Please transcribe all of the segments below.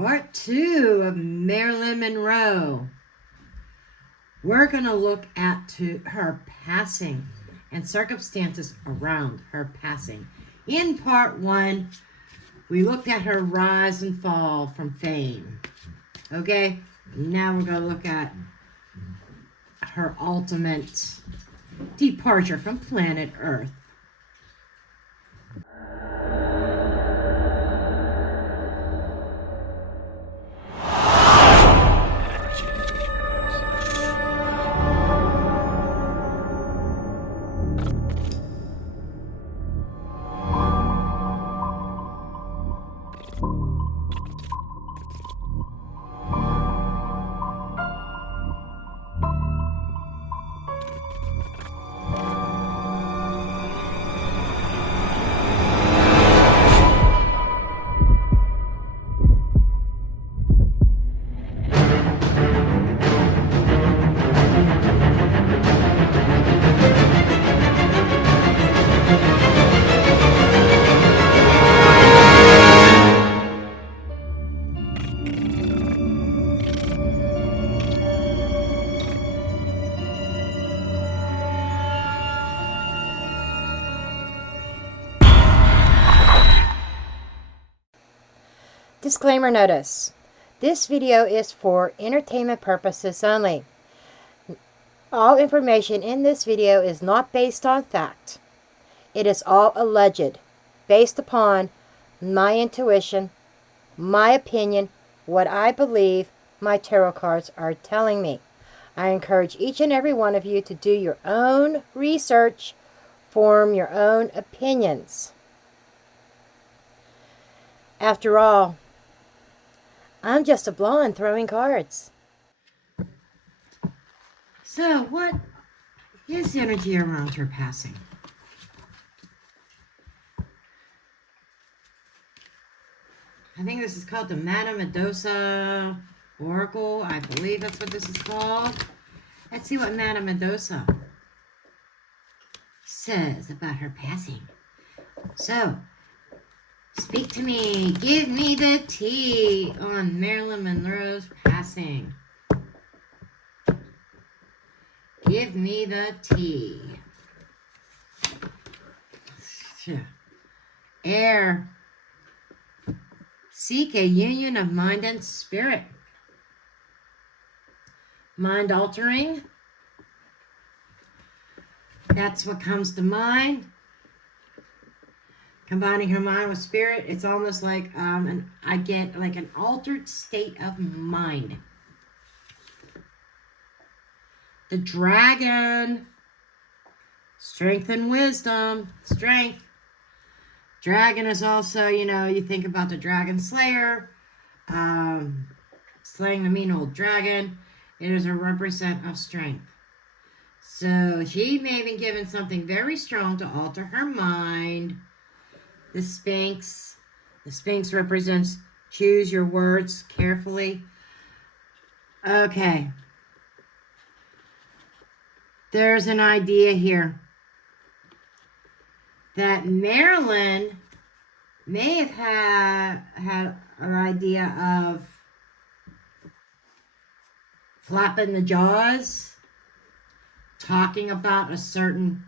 Part 2 of Marilyn Monroe. We're going to look at her passing and circumstances around her passing. In Part 1, we looked at her rise and fall from fame. Okay? Now we're going to look at her ultimate departure from planet Earth. Disclaimer notice. This video is for entertainment purposes only. All information in this video is not based on fact. It is all alleged, based upon my intuition, my opinion, what I believe my tarot cards are telling me. I encourage each and every one of you to do your own research, form your own opinions. After all, I'm just a blonde throwing cards. So, what is the energy around her passing? I think this is called the Madame Medusa Oracle. I believe that's what this is called. Let's see what Madame Medusa says about her passing. So, speak to me. Give me the tea on Marilyn Monroe's passing. Give me the tea. Air. Seek a union of mind and spirit. Mind altering. That's what comes to mind. Combining her mind with spirit, it's almost like I get like an altered state of mind. The dragon, strength and wisdom, strength. Dragon is also, you think about the dragon slayer, slaying the mean old dragon. It is a represent of strength. So she may have been given something very strong to alter her mind. The Sphinx represents choose your words carefully. Okay. There's an idea here that Marilyn may have had an idea of flapping the jaws, talking about a certain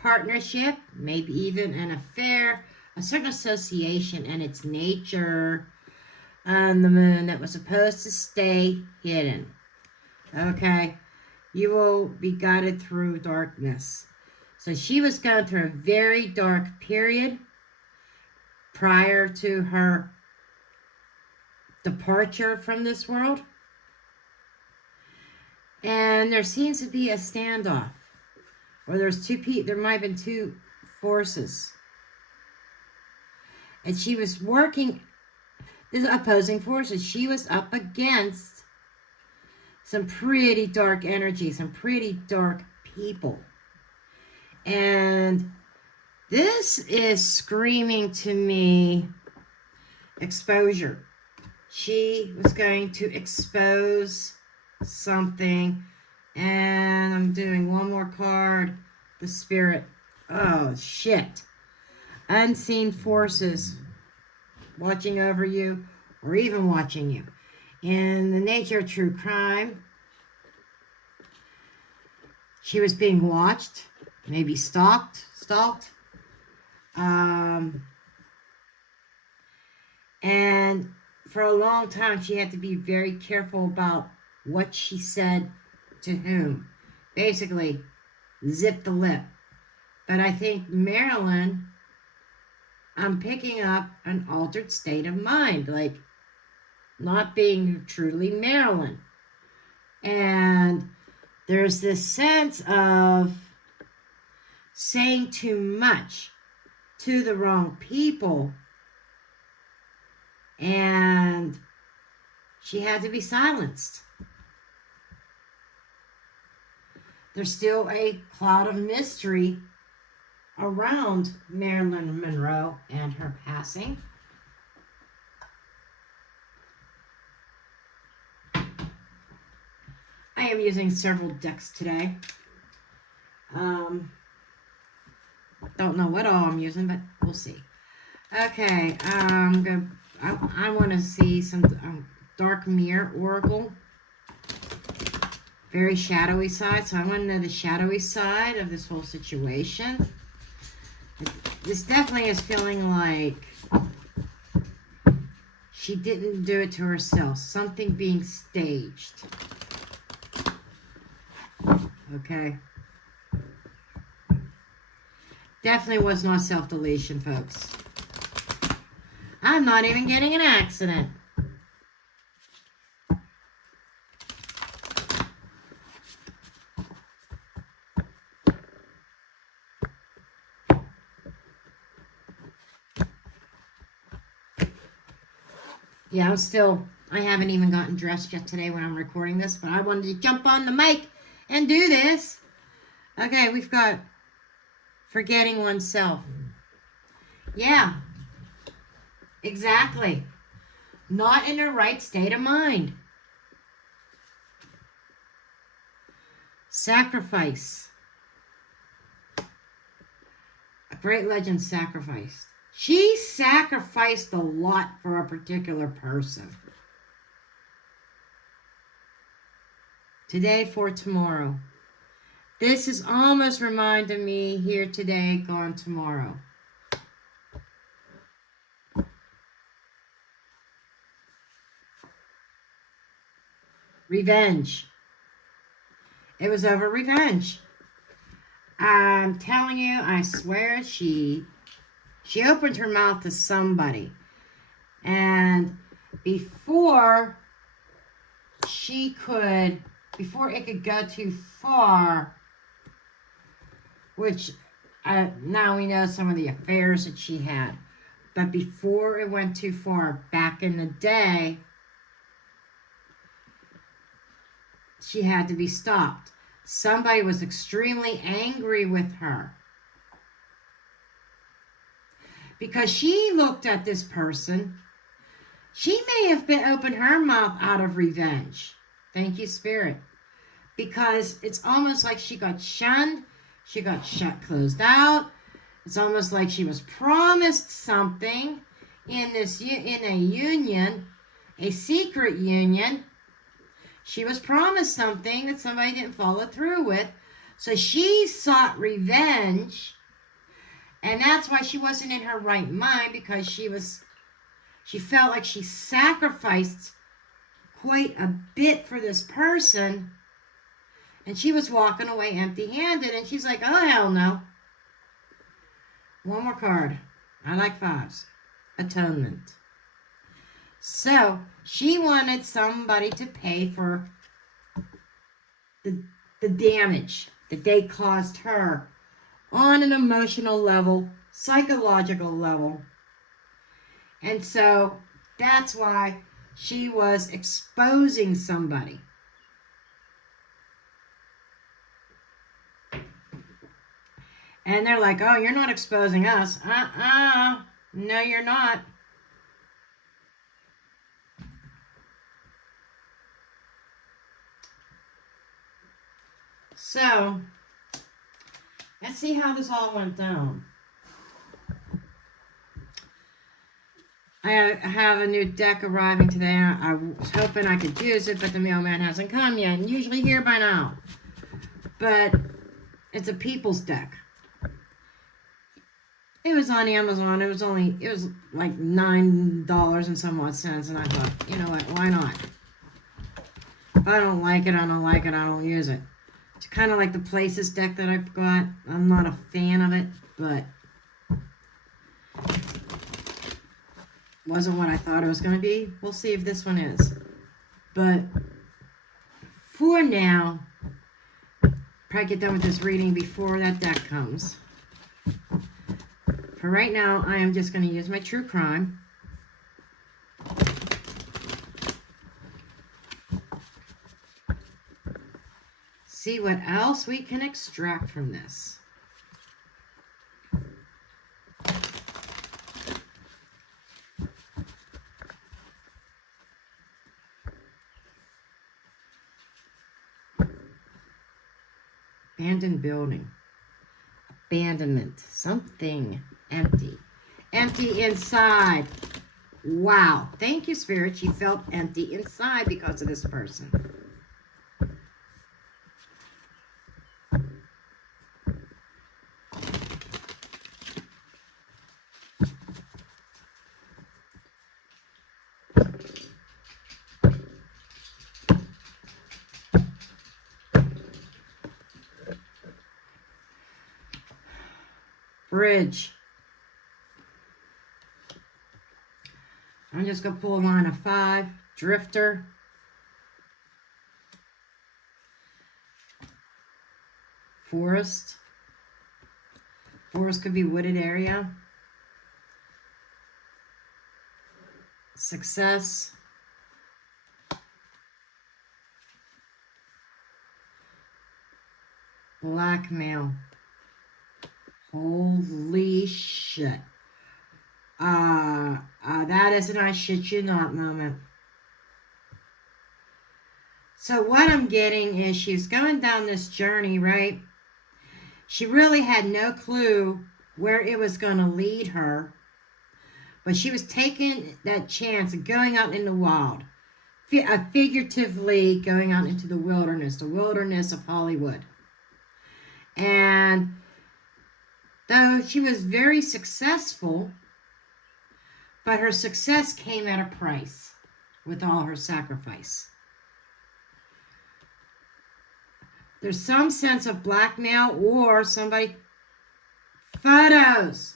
partnership, maybe even an affair, a certain association and its nature on the moon that was supposed to stay hidden. Okay, you will be guided through darkness. So she was going through a very dark period prior to her departure from this world. And there seems to be a standoff. Or there might have been two forces. And she was working the opposing forces. She was up against some pretty dark energy, some pretty dark people. And this is screaming to me exposure. She was going to expose something. And I'm doing one more card. The Spirit. Oh, shit. Unseen forces watching over you, or even watching you. In the nature of true crime, she was being watched, maybe stalked. And for a long time, she had to be very careful about what she said to whom. Basically, zip the lip. But I think Marilyn, I'm picking up an altered state of mind, like not being truly Marilyn. And there's this sense of saying too much to the wrong people. And she had to be silenced. There's still a cloud of mystery around Marilyn Monroe and her passing. I am using several decks today. Don't know what all I'm using, but we'll see. Okay, I want to see some Dark Mirror Oracle. Very shadowy side, so I want to know the shadowy side of this whole situation. This definitely is feeling like she didn't do it to herself. Something being staged. Okay. Definitely was not self-deletion, folks. I'm not even getting an accident. Yeah, I haven't even gotten dressed yet today when I'm recording this, but I wanted to jump on the mic and do this. Okay, we've got forgetting oneself. Yeah, exactly. Not in the right state of mind. Sacrifice. A great legend sacrificed. She sacrificed a lot for a particular person. Today for tomorrow. This is almost reminding me here today, gone tomorrow. Revenge. It was over revenge. I'm telling you, I swear she opened her mouth to somebody. And before it could go too far, which now we know some of the affairs that she had. But before it went too far, back in the day, she had to be stopped. Somebody was extremely angry with her because she looked at this person. She may have been opened her mouth out of revenge. Thank you, Spirit. Because it's almost like she got shunned. She got closed out. It's almost like she was promised something in a union, a secret union. She was promised something that somebody didn't follow through with. So she sought revenge. And that's why she wasn't in her right mind, because she felt like she sacrificed quite a bit for this person. And she was walking away empty-handed. And she's like, oh, hell no. One more card. I like fives. Atonement. So she wanted somebody to pay for the damage that they caused her on an emotional level, psychological level. And so that's why she was exposing somebody. And they're like, oh, you're not exposing us. No, you're not. So, let's see how this all went down. I have a new deck arriving today. I was hoping I could use it, but the mailman hasn't come yet. And usually here by now. But it's a People's deck. It was on Amazon. It was like $9 and some odd cents. And I thought, you know what, why not? If I don't like it, I don't like it. I don't use it. It's kind of like the Places deck that I've got. I'm not a fan of it, but wasn't what I thought it was going to be. We'll see if this one is. But for now, probably get done with this reading before that deck comes. For right now, I am just going to use my true crime. See what else we can extract from this. Abandoned building. Abandonment. Something empty. Empty inside. Wow. Thank you, Spirit. She felt empty inside because of this person. Bridge. I'm just going to pull a line of 5. Drifter. Forest. Forest could be wooded area. Success. Blackmail. Holy shit. That is an I shit you not moment. So what I'm getting is she's going down this journey, right? She really had no clue where it was going to lead her. But she was taking that chance of going out in the wild. Figuratively going out into the wilderness of Hollywood. And though she was very successful, but her success came at a price with all her sacrifice. There's some sense of blackmail or somebody... Photos.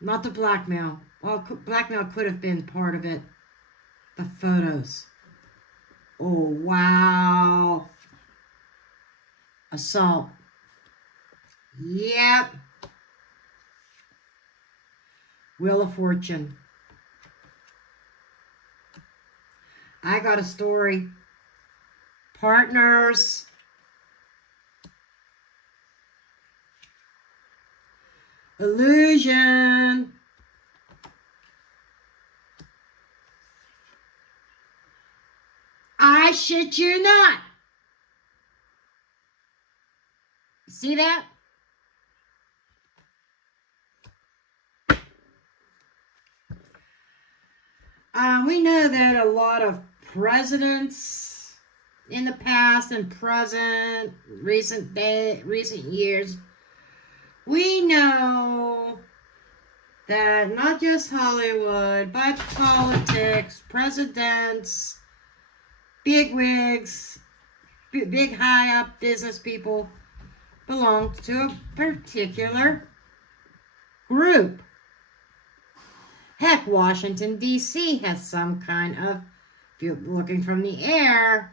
Not the blackmail. Well, blackmail could have been part of it. The photos. Oh, wow. Assault. Yep. Wheel of Fortune. I got a story. Partners. Illusion. I shit you not. See that? We know that a lot of presidents in the past and present, recent years, we know that not just Hollywood, but politics, presidents, bigwigs, big high up business people belong to a particular group. Heck, Washington, D.C. has some kind of, if you're looking from the air,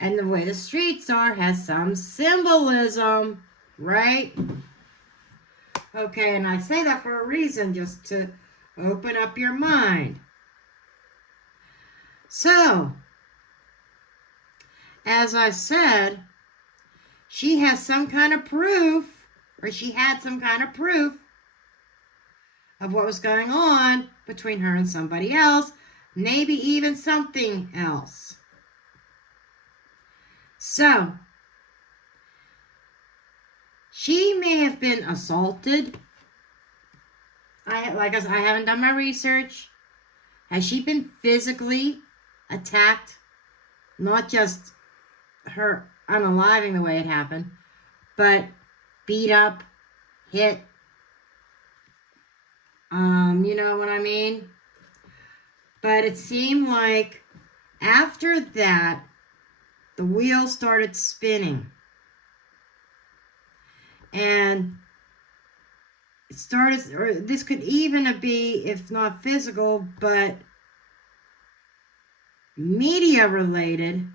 and the way the streets are, has some symbolism, right? Okay, and I say that for a reason, just to open up your mind. So, as I said, she has some kind of proof, or she had some kind of proof of what was going on between her and somebody else, maybe even something else. So, she may have been assaulted, Like I said, I haven't done my research. Has she been physically attacked? Not just her unaliving the way it happened, but beat up, hit. You know what I mean? But it seemed like after that, the wheel started spinning. And it started, or this could even be, if not physical, but media related.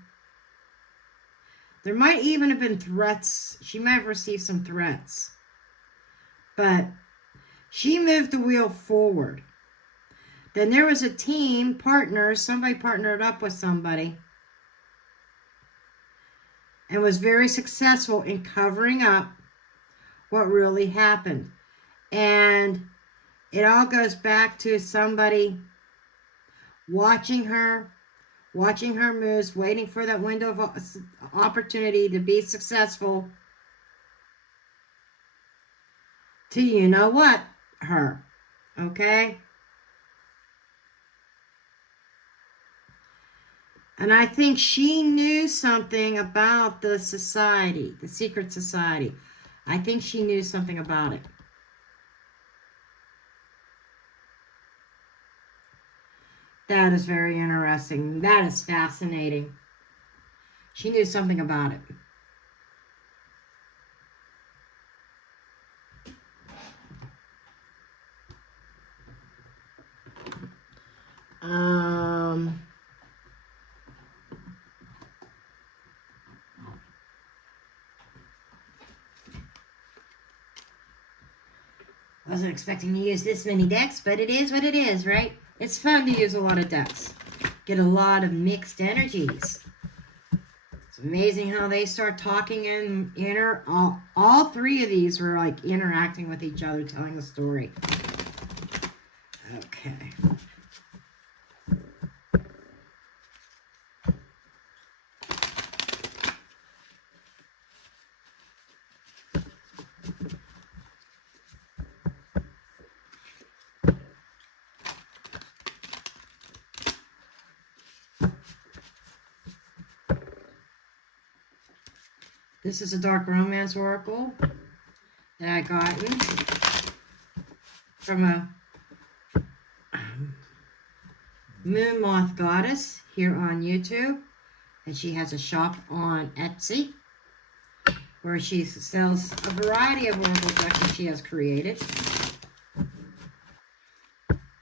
There might even have been threats. She might have received some threats. But she moved the wheel forward. Then there was a team, partners, somebody partnered up with somebody and was very successful in covering up what really happened. And it all goes back to somebody watching her moves, waiting for that window of opportunity to be successful to, you know what, her. Okay? And I think she knew something about the society, the secret society. I think she knew something about it. That is very interesting. That is fascinating. She knew something about it. Wasn't expecting to use this many decks, but it is what it is, right? It's fun to use a lot of decks. Get a lot of mixed energies. It's amazing how they start talking and all three of these were like interacting with each other, telling a story. Okay. This is a Dark Romance Oracle that I got from a Moon Moth Goddess here on YouTube. And she has a shop on Etsy where she sells a variety of oracle decks that she has created.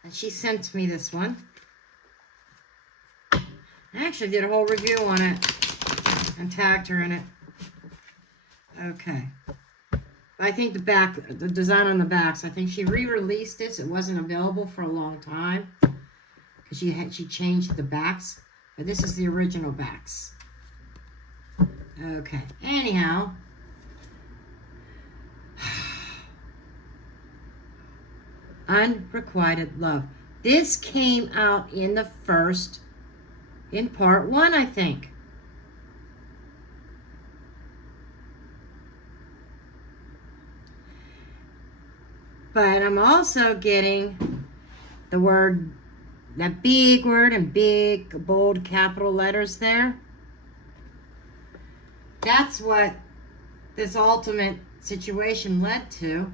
And she sent me this one. I actually did a whole review on it and tagged her in it. Okay. I think the design on the backs, I think she re-released this. It wasn't available for a long time because she changed the backs. But this is the original backs. Okay. Anyhow. Unrequited love. This came out in part 1, I think. But I'm also getting the word, that big word in big, bold, capital letters there. That's what this ultimate situation led to.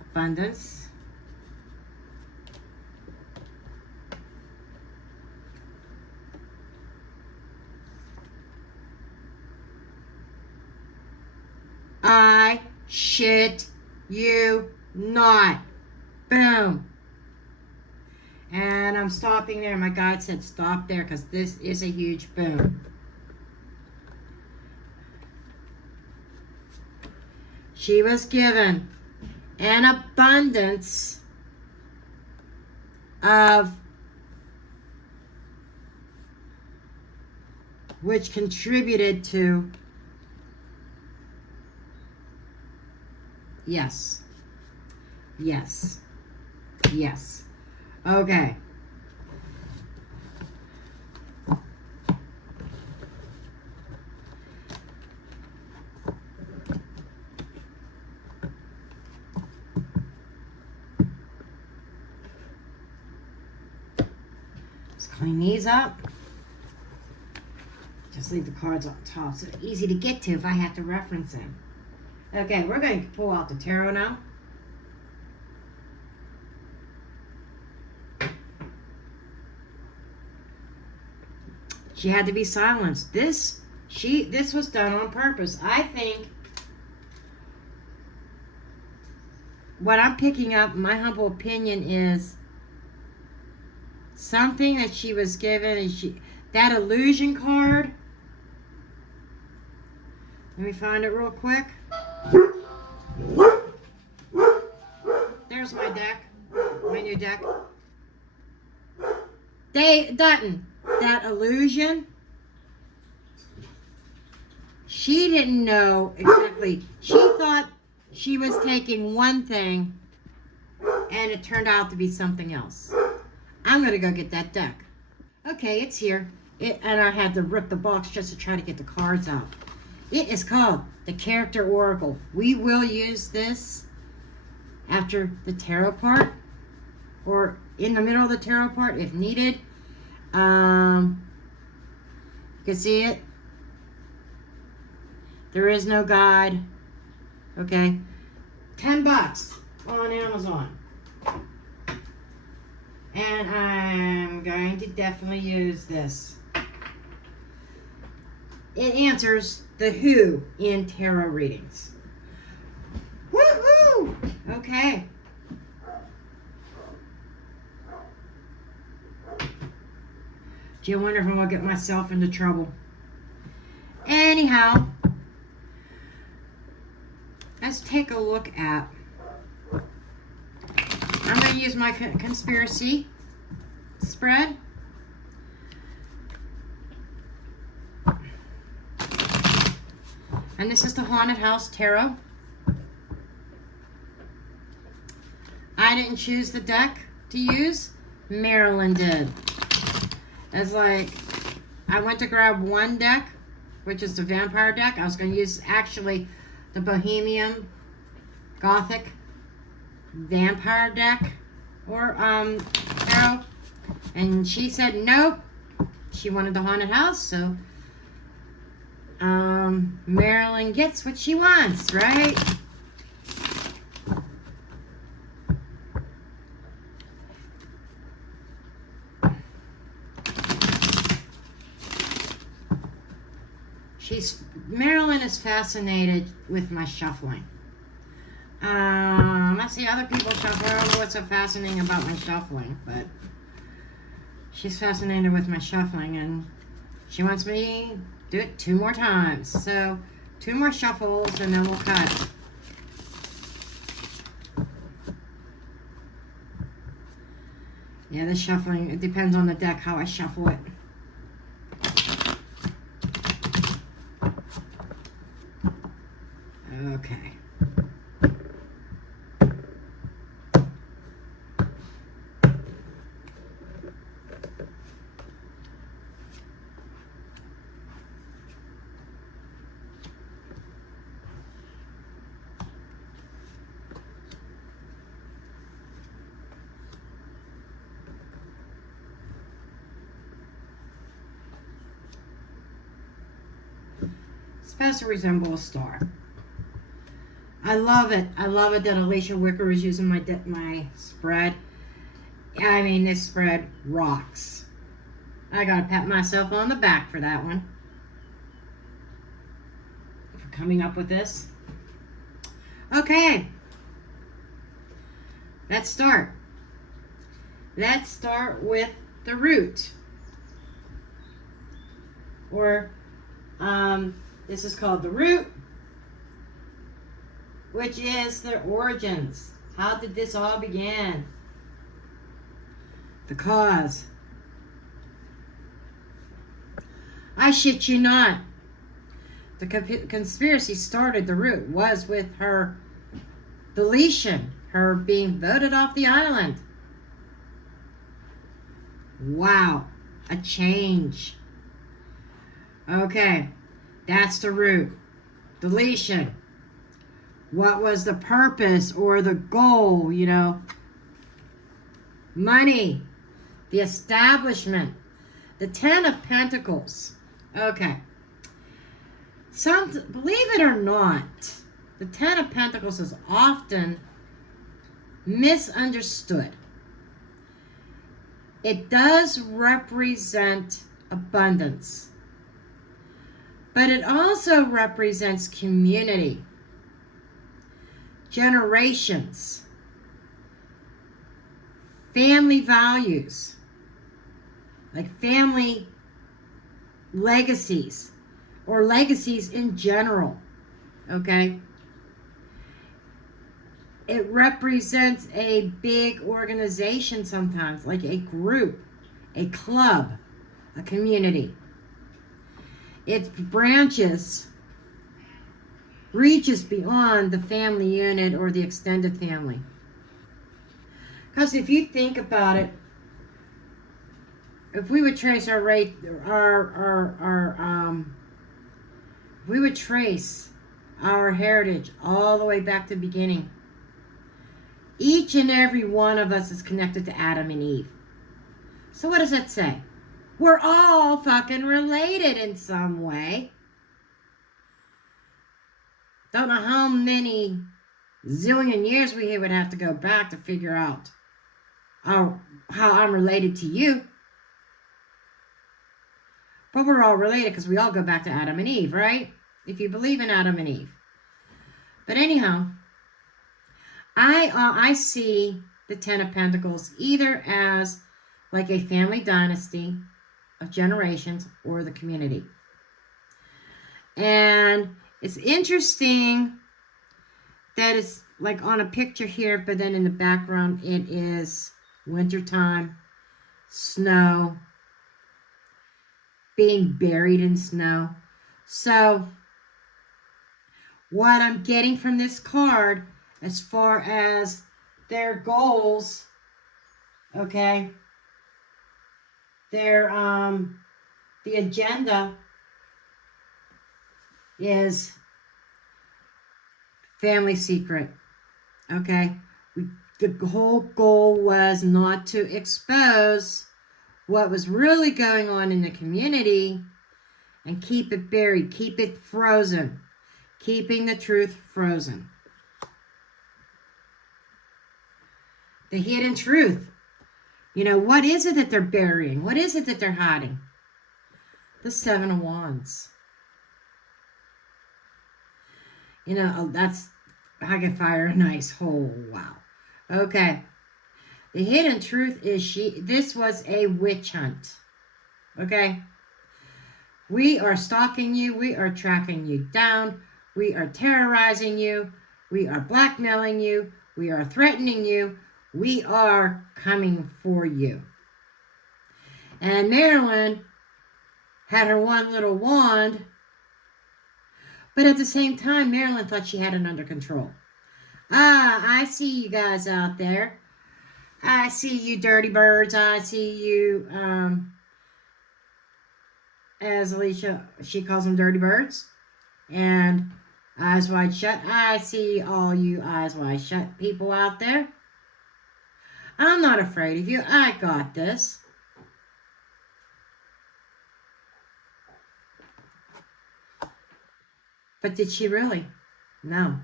Abundance. I shit you not. Boom. And I'm stopping there. My guide said stop there because this is a huge boom. She was given an abundance of which contributed to yes. Yes. Yes. Okay. clean these up. Just leave the cards on top so they're easy to get to if I have to reference them. Okay, we're going to pull out the tarot now. She had to be silenced. This was done on purpose. I think what I'm picking up, my humble opinion, is something that she was given. And that illusion card. Let me find it real quick. There's my deck. My new deck. Dutton. That illusion. She didn't know exactly. She thought she was taking one thing and it turned out to be something else. I'm going to go get that deck. Okay, it's here. And I had to rip the box just to try to get the cards out. It is called the Character Oracle. We will use this after the tarot part or in the middle of the tarot part if needed. You can see it. There is no guide. Okay. $10 on Amazon. And I'm going to definitely use this. It answers the who in tarot readings. Woohoo! Okay. Do you wonder if I'm going to get myself into trouble? Anyhow, let's take a look at... I'm going to use my conspiracy spread. And this is the Haunted House Tarot. I didn't choose the deck to use. Marilyn did. It's like, I went to grab one deck, which is the vampire deck. I was going to use actually the Bohemian Gothic vampire deck or tarot. And she said nope. She wanted the Haunted House, so Marilyn gets what she wants, right? Marilyn is fascinated with my shuffling. I see other people shuffle. I don't know what's so fascinating about my shuffling, but she's fascinated with my shuffling, and she wants me to do it 2 more times. So 2 more shuffles, and then we'll cut. Yeah, the shuffling, it depends on the deck how I shuffle it. Okay. It's supposed to resemble a star. I love it. I love it that Alicia Wicker is using my spread. I mean, this spread rocks. I gotta pat myself on the back for that one. For coming up with this. Okay. Let's start. Let's start with the root. Or, this is called the root, which is the origins. How did this all begin? The cause. I shit you not. The conspiracy started, the root was with her deletion, her being voted off the island. Wow, a change. Okay, that's the root. Deletion. What was the purpose or the goal, you know? Money. The establishment. The Ten of Pentacles. Okay. Believe it or not, the Ten of Pentacles is often misunderstood. It does represent abundance, but it also represents community, generations, family values, like family legacies, or legacies in general, okay? It represents a big organization sometimes, like a group, a club, a community. Its branches reaches beyond the family unit or the extended family. Because if you think about it, if we would trace if we would trace our heritage all the way back to the beginning, each and every one of us is connected to Adam and Eve. So what does that say? We're all fucking related in some way. Don't know how many zillion years we would have to go back to figure out how I'm related to you. But we're all related because we all go back to Adam and Eve, right? If you believe in Adam and Eve. But anyhow, I see the Ten of Pentacles either as like a family dynasty of generations or the community. And it's interesting that it's like on a picture here, but then in the background it is wintertime, snow, being buried in snow. So what I'm getting from this card as far as their goals, okay, their the agenda is family secret, okay? The whole goal was not to expose what was really going on in the community and keep it buried, keep it frozen, keeping the truth frozen. The hidden truth. You know, what is it that they're burying? What is it that they're hiding? The Seven of Wands. You know, that's, I can fire a nice hole. Wow. Okay. The hidden truth is this was a witch hunt. Okay. We are stalking you. We are tracking you down. We are terrorizing you. We are blackmailing you. We are threatening you. We are coming for you. And Marilyn had her one little wand, but at the same time, Marilyn thought she had it under control. I see you guys out there. I see you dirty birds. I see you, as Alicia, she calls them dirty birds. And eyes wide shut. I see all you eyes wide shut people out there. I'm not afraid of you. I got this. But did she really? No.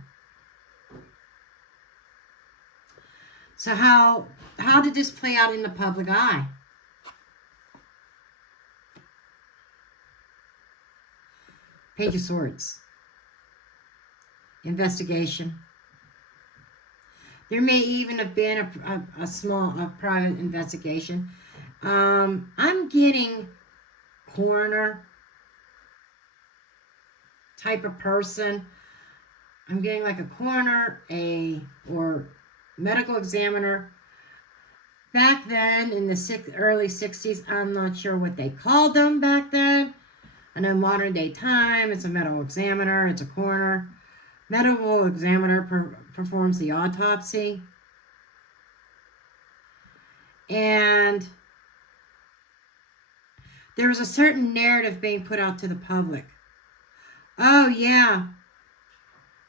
So how did this play out in the public eye? Page of Swords. Investigation. There may even have been a small private investigation. I'm getting coroner type of person. I'm getting like a coroner, or medical examiner. Back then in the early 60s, I'm not sure what they called them back then. I know modern day time, it's a medical examiner, it's a coroner. Medical examiner performs the autopsy. And there was a certain narrative being put out to the public. Oh, yeah.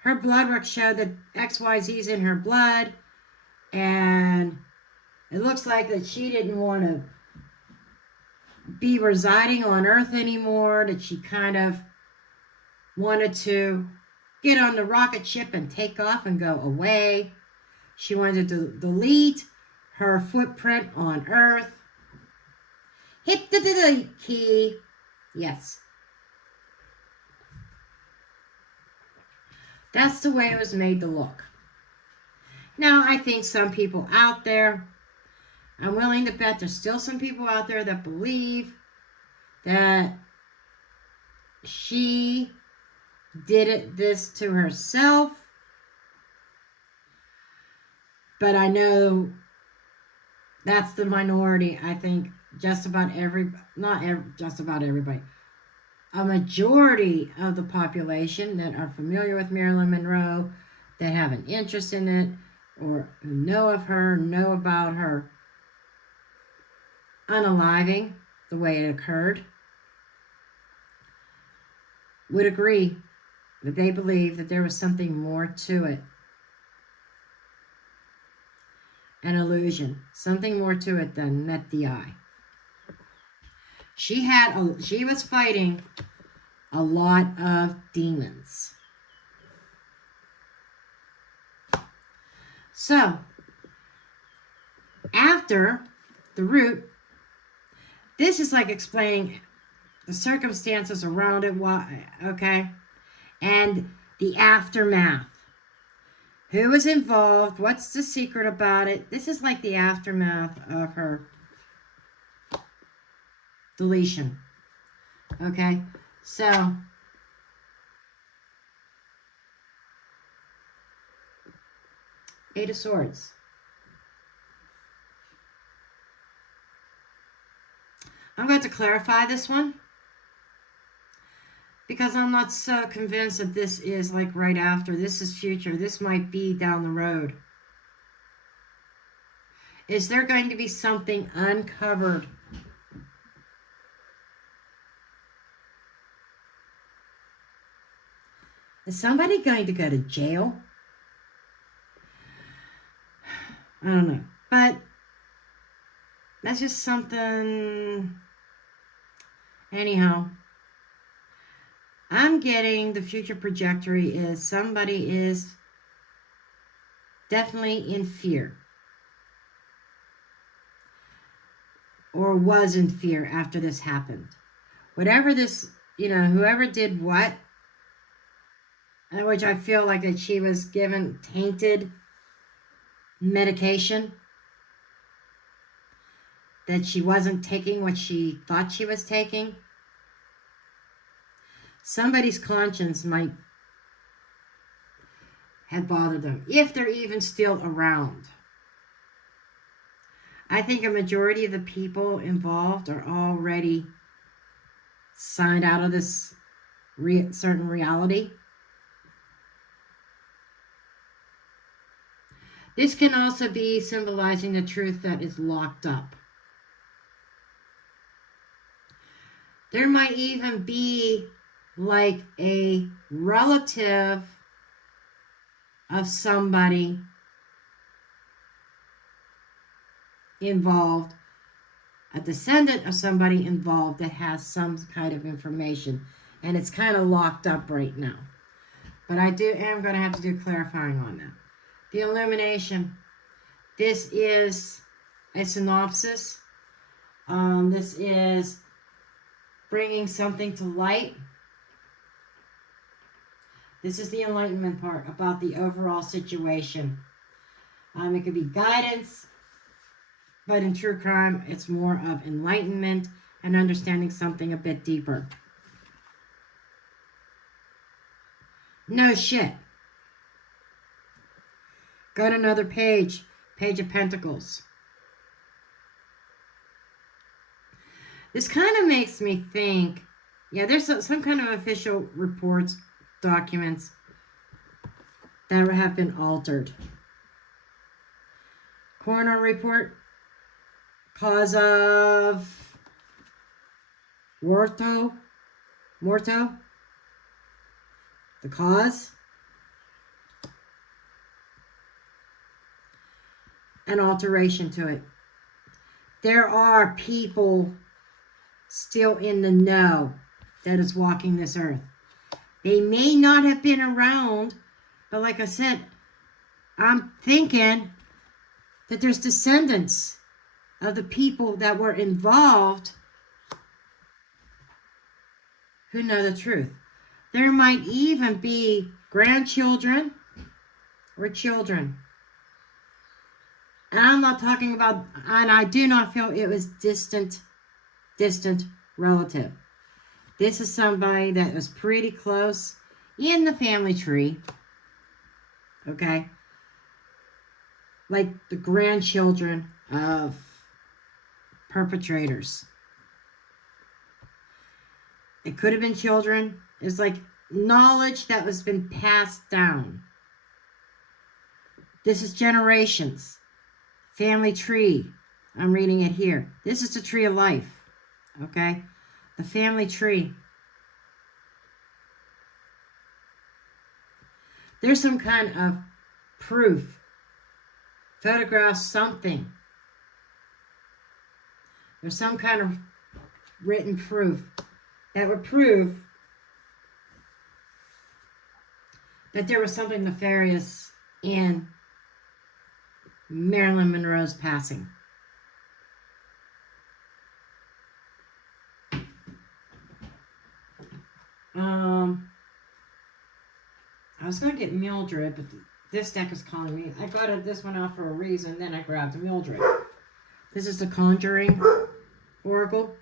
Her blood work showed that XYZ's in her blood. And it looks like that she didn't want to be residing on Earth anymore, that she kind of wanted to get on the rocket ship and take off and go away. She wanted to delete her footprint on Earth. Hit the delete key. Yes. That's the way it was made to look. Now, I think some people out there, I'm willing to bet there's still some people out there that believe that she did this to herself. But I know that's the minority. I think just about just about everybody, a majority of the population that are familiar with Marilyn Monroe, that have an interest in it, or who know of her, know about her unaliving the way it occurred, would agree that they believe that there was something more to it. An illusion, something more to it than met the eye. She was fighting a lot of demons. So, after the root, this is like explaining the circumstances around it, okay? And the aftermath. Who was involved? What's the secret about it? This is like the aftermath of her deletion. Okay? So, Eight of Swords. I'm going to clarify this one, because I'm not so convinced that this is like right after. This is future. This might be down the road. Is there going to be something uncovered? Is somebody going to go to jail? I don't know. But that's just something. Anyhow, I'm getting the future trajectory is somebody is definitely in fear. Or was in fear after this happened. Whatever this, whoever did what, which I feel like that she was given tainted medication, that she wasn't taking what she thought she was taking. Somebody's conscience might have bothered them, if they're even still around. I think a majority of the people involved are already signed out of this certain reality. This can also be symbolizing the truth that is locked up. There might even be like a relative of somebody involved, a descendant of somebody involved that has some kind of information, and it's kind of locked up right now. But I am going to have to do clarifying on that. The illumination. This is a synopsis. This is bringing something to light. This is the enlightenment part about the overall situation. It could be guidance, but in true crime, it's more of enlightenment and understanding something a bit deeper. No shit. Go to another page. Page of Pentacles. This kind of makes me think, there's some kind of official reports, documents that have been altered. Coroner report. Cause of morto. The cause. An alteration to it. There are people still in the know that is walking this earth. They may not have been around, but like I said, I'm thinking that there's descendants of the people that were involved who know the truth. There might even be grandchildren or children. And I'm not talking about, and I do not feel it was distant relative. This is somebody that was pretty close in the family tree. Okay? Like the grandchildren of perpetrators. It could have been children. It's like knowledge that was been passed down. This is generations. Family tree. I'm reading it here. This is the tree of life. Okay? The family tree. There's some kind of proof. Photograph, something. There's some kind of written proof that would prove that there was something nefarious in Marilyn Monroe's passing. I was going to get Mildred, but this deck is calling me. I got this one out for a reason, then I grabbed Mildred. This is the Conjuring Oracle.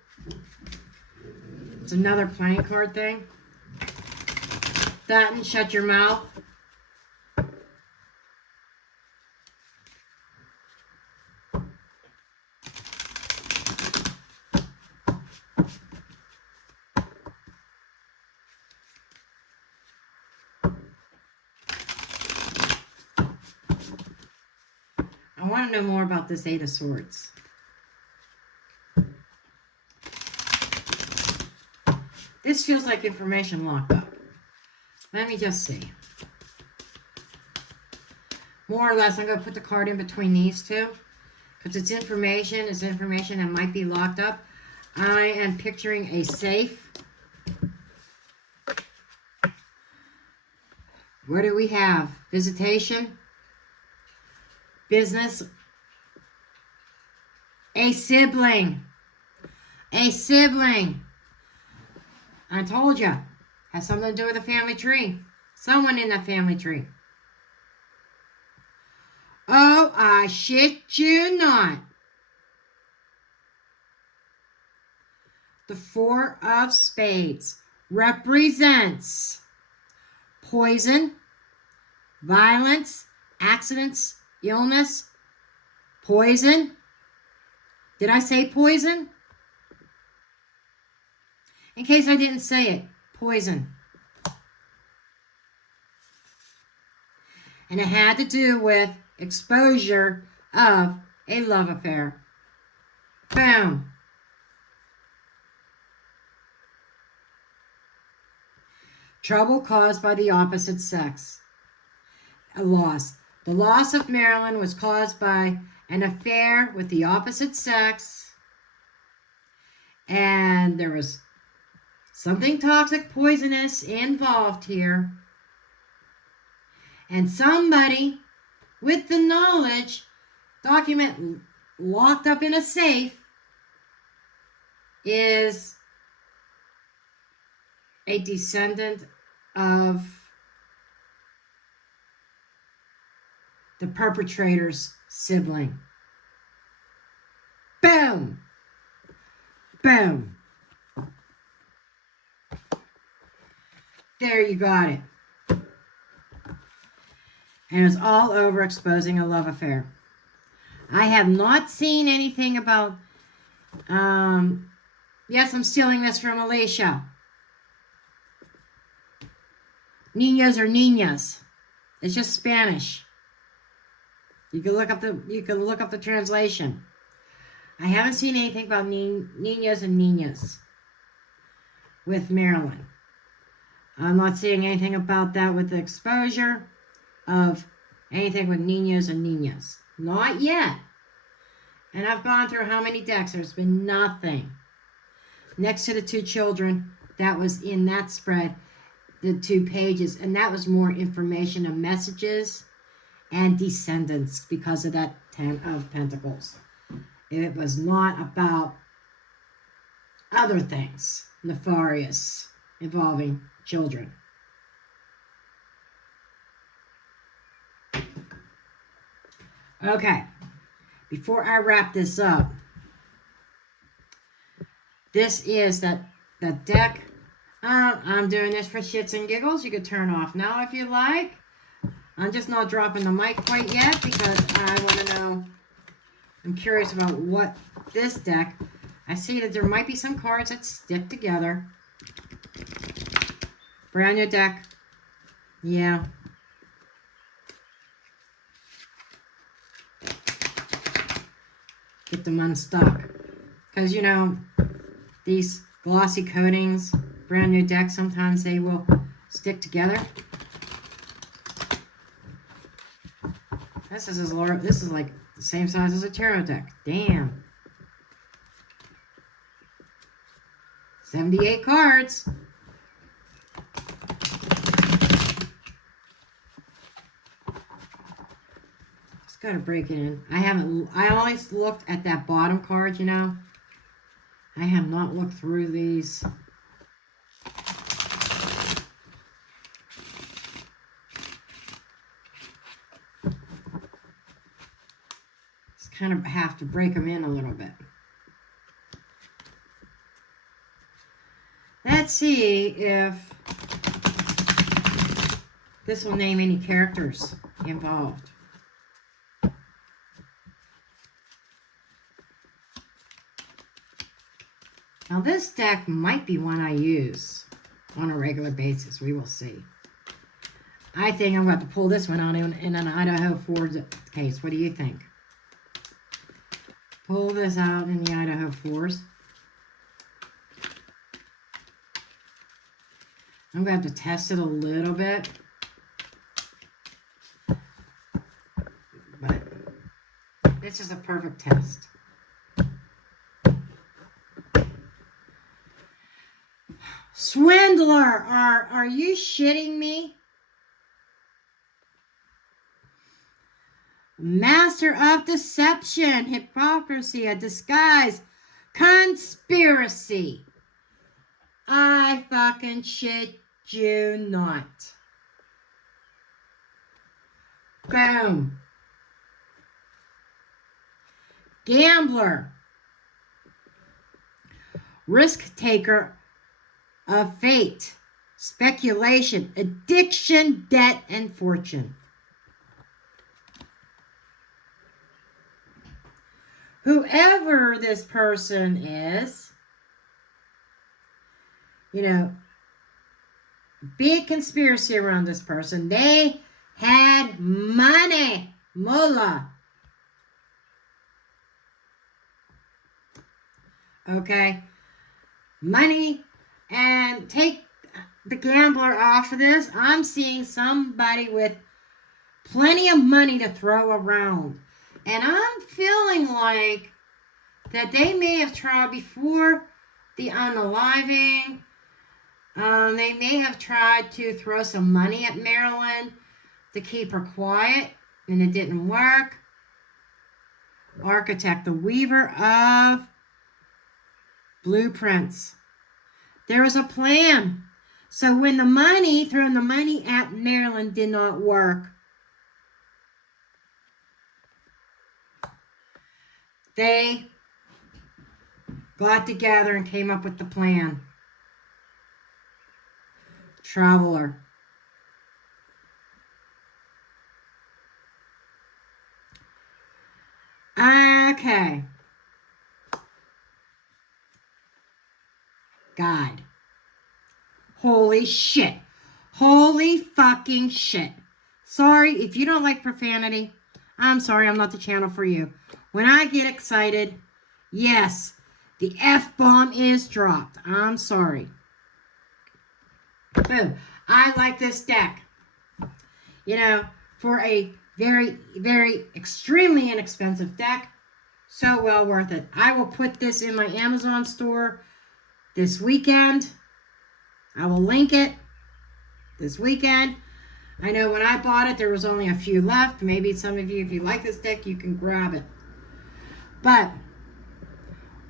It's another playing card thing. That and Shut Your Mouth. I want to know more about this Eight of Swords. This feels like information locked up. Let me just see. More or less, I'm going to put the card in between these two. Because it's information that might be locked up. I am picturing a safe. What do we have? Visitation. Business. A sibling. A sibling. I told you. Has something to do with the family tree. Someone in the family tree. Oh, I shit you not. The Four of Spades represents poison, violence, accidents, illness, poison. Did I say poison? In case I didn't say it, poison. And it had to do with exposure of a love affair. Boom. Trouble caused by the opposite sex. A loss. The loss of Marilyn was caused by an affair with the opposite sex. And there was something toxic, poisonous involved here. And somebody with the knowledge, document locked up in a safe, is a descendant of the perpetrator's sibling. Boom! Boom! There you got it. And it's all over exposing a love affair. I have not seen anything about, yes, I'm stealing this from Alicia. Niños or niñas. It's just Spanish. You can look up the translation. I haven't seen anything about niños and niñas with Marilyn. I'm not seeing anything about that with the exposure of anything with niños and niñas. Not yet. And I've gone through how many decks? There's been nothing. next to the two children that was in that spread, the 2 pages, and that was more information and messages and descendants because of that 10 of Pentacles. It was not about other things nefarious involving children. Okay, before I wrap this up, this is that deck. I'm doing this for shits and giggles. You could turn off now if you like. I'm just not dropping the mic quite yet because I want to know. I'm curious about what this deck. I see that there might be some cards that stick together. Brand new deck. Yeah. Get them unstuck. Because, you know, these glossy coatings, brand new deck, sometimes they will stick together. This is like the same size as a tarot deck. Damn. 78 cards. Just gotta break it in. I always looked at that bottom card, you know. I have not looked through these. Just kind of have to break them in a little bit. Let's see if this will name any characters involved. Now this deck might be one I use on a regular basis. We will see. I think I'm going to pull this one out in an Idaho 4 case. What do you think? Pull this out in the Idaho 4s. I'm going to have to test it a little bit. But this is a perfect test. Swindler! Are you shitting me? Master of deception, hypocrisy, a disguise, conspiracy. I fucking shit you not. Boom. Gambler. Risk taker of fate. Speculation. Addiction, debt, and fortune. Whoever this person is, you know, big conspiracy around this person. They had money. Mullah. Okay. Money. And take the gambler off of this. I'm seeing somebody with plenty of money to throw around. And I'm feeling like that they may have tried before the unaliving. They may have tried to throw some money at Marilyn to keep her quiet, and it didn't work. Architect, the weaver of blueprints. There was a plan. So when throwing the money at Marilyn did not work, they got together and came up with the plan. Traveler. Okay. God. Holy shit. Holy fucking shit. Sorry, if you don't like profanity, I'm sorry, I'm not the channel for you. When I get excited, yes, the F-bomb is dropped. I'm sorry. Boom. I like this deck. You know, for a very, very extremely inexpensive deck, so well worth it. I will put this in my Amazon store this weekend. I will link it this weekend. I know when I bought it, there was only a few left. Maybe some of you, if you like this deck, you can grab it. But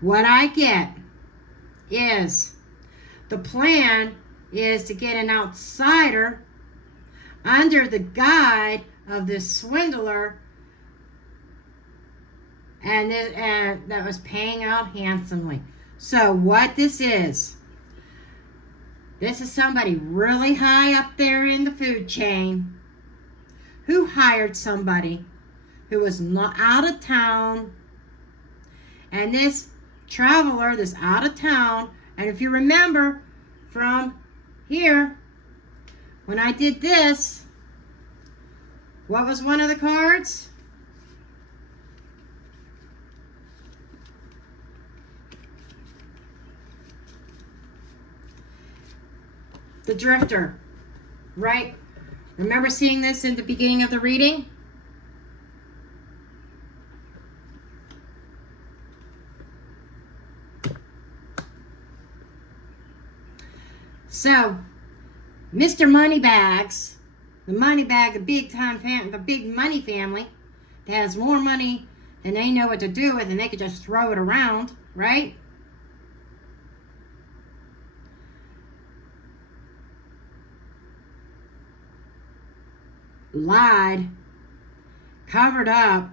what I get is the plan is to get an outsider under the guide of this swindler, and that was paying out handsomely. So what this is somebody really high up there in the food chain who hired somebody who was not out of town, and this traveler, this out of town, and if you remember from here, when I did this, what was one of the cards? The drifter, right? Remember seeing this in the beginning of the reading? So, Mr. Moneybags, the big money family that has more money than they know what to do with, and they could just throw it around, right? Lied, covered up,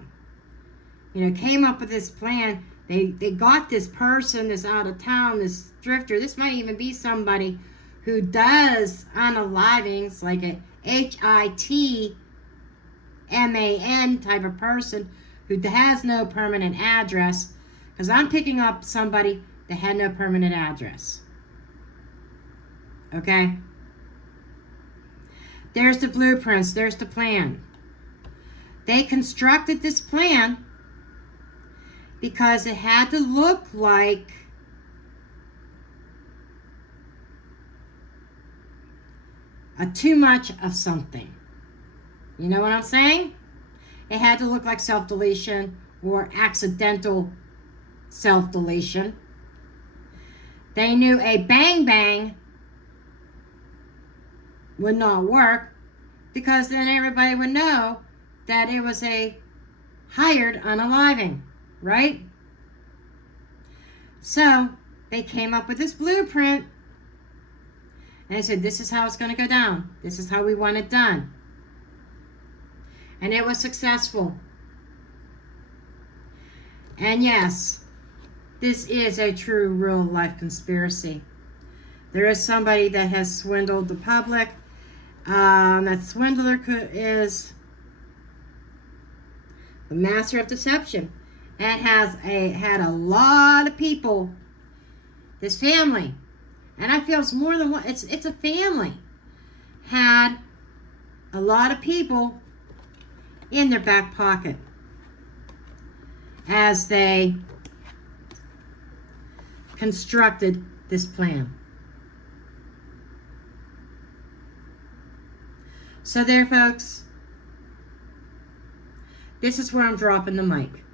came up with this plan. They got this person, this out of town, this drifter. This might even be somebody who does unalivings, like a HITMAN type of person who has no permanent address, because I'm picking up somebody that had no permanent address. Okay? There's the blueprints. There's the plan. They constructed this plan because it had to look like too much of something. You know what I'm saying? It had to look like self-deletion or accidental self-deletion. They knew a bang would not work, because then everybody would know that it was a hired unaliving, right? So they came up with this blueprint, and they said, this is how it's going to go down. This is how we want it done. And it was successful. And yes, this is a true real life conspiracy. There is somebody that has swindled the public. That swindler is the master of deception, and had a lot of people. This family, and I feel it's more than one. It's a family. Had a lot of people in their back pocket as they constructed this plan. So there, folks, this is where I'm dropping the mic.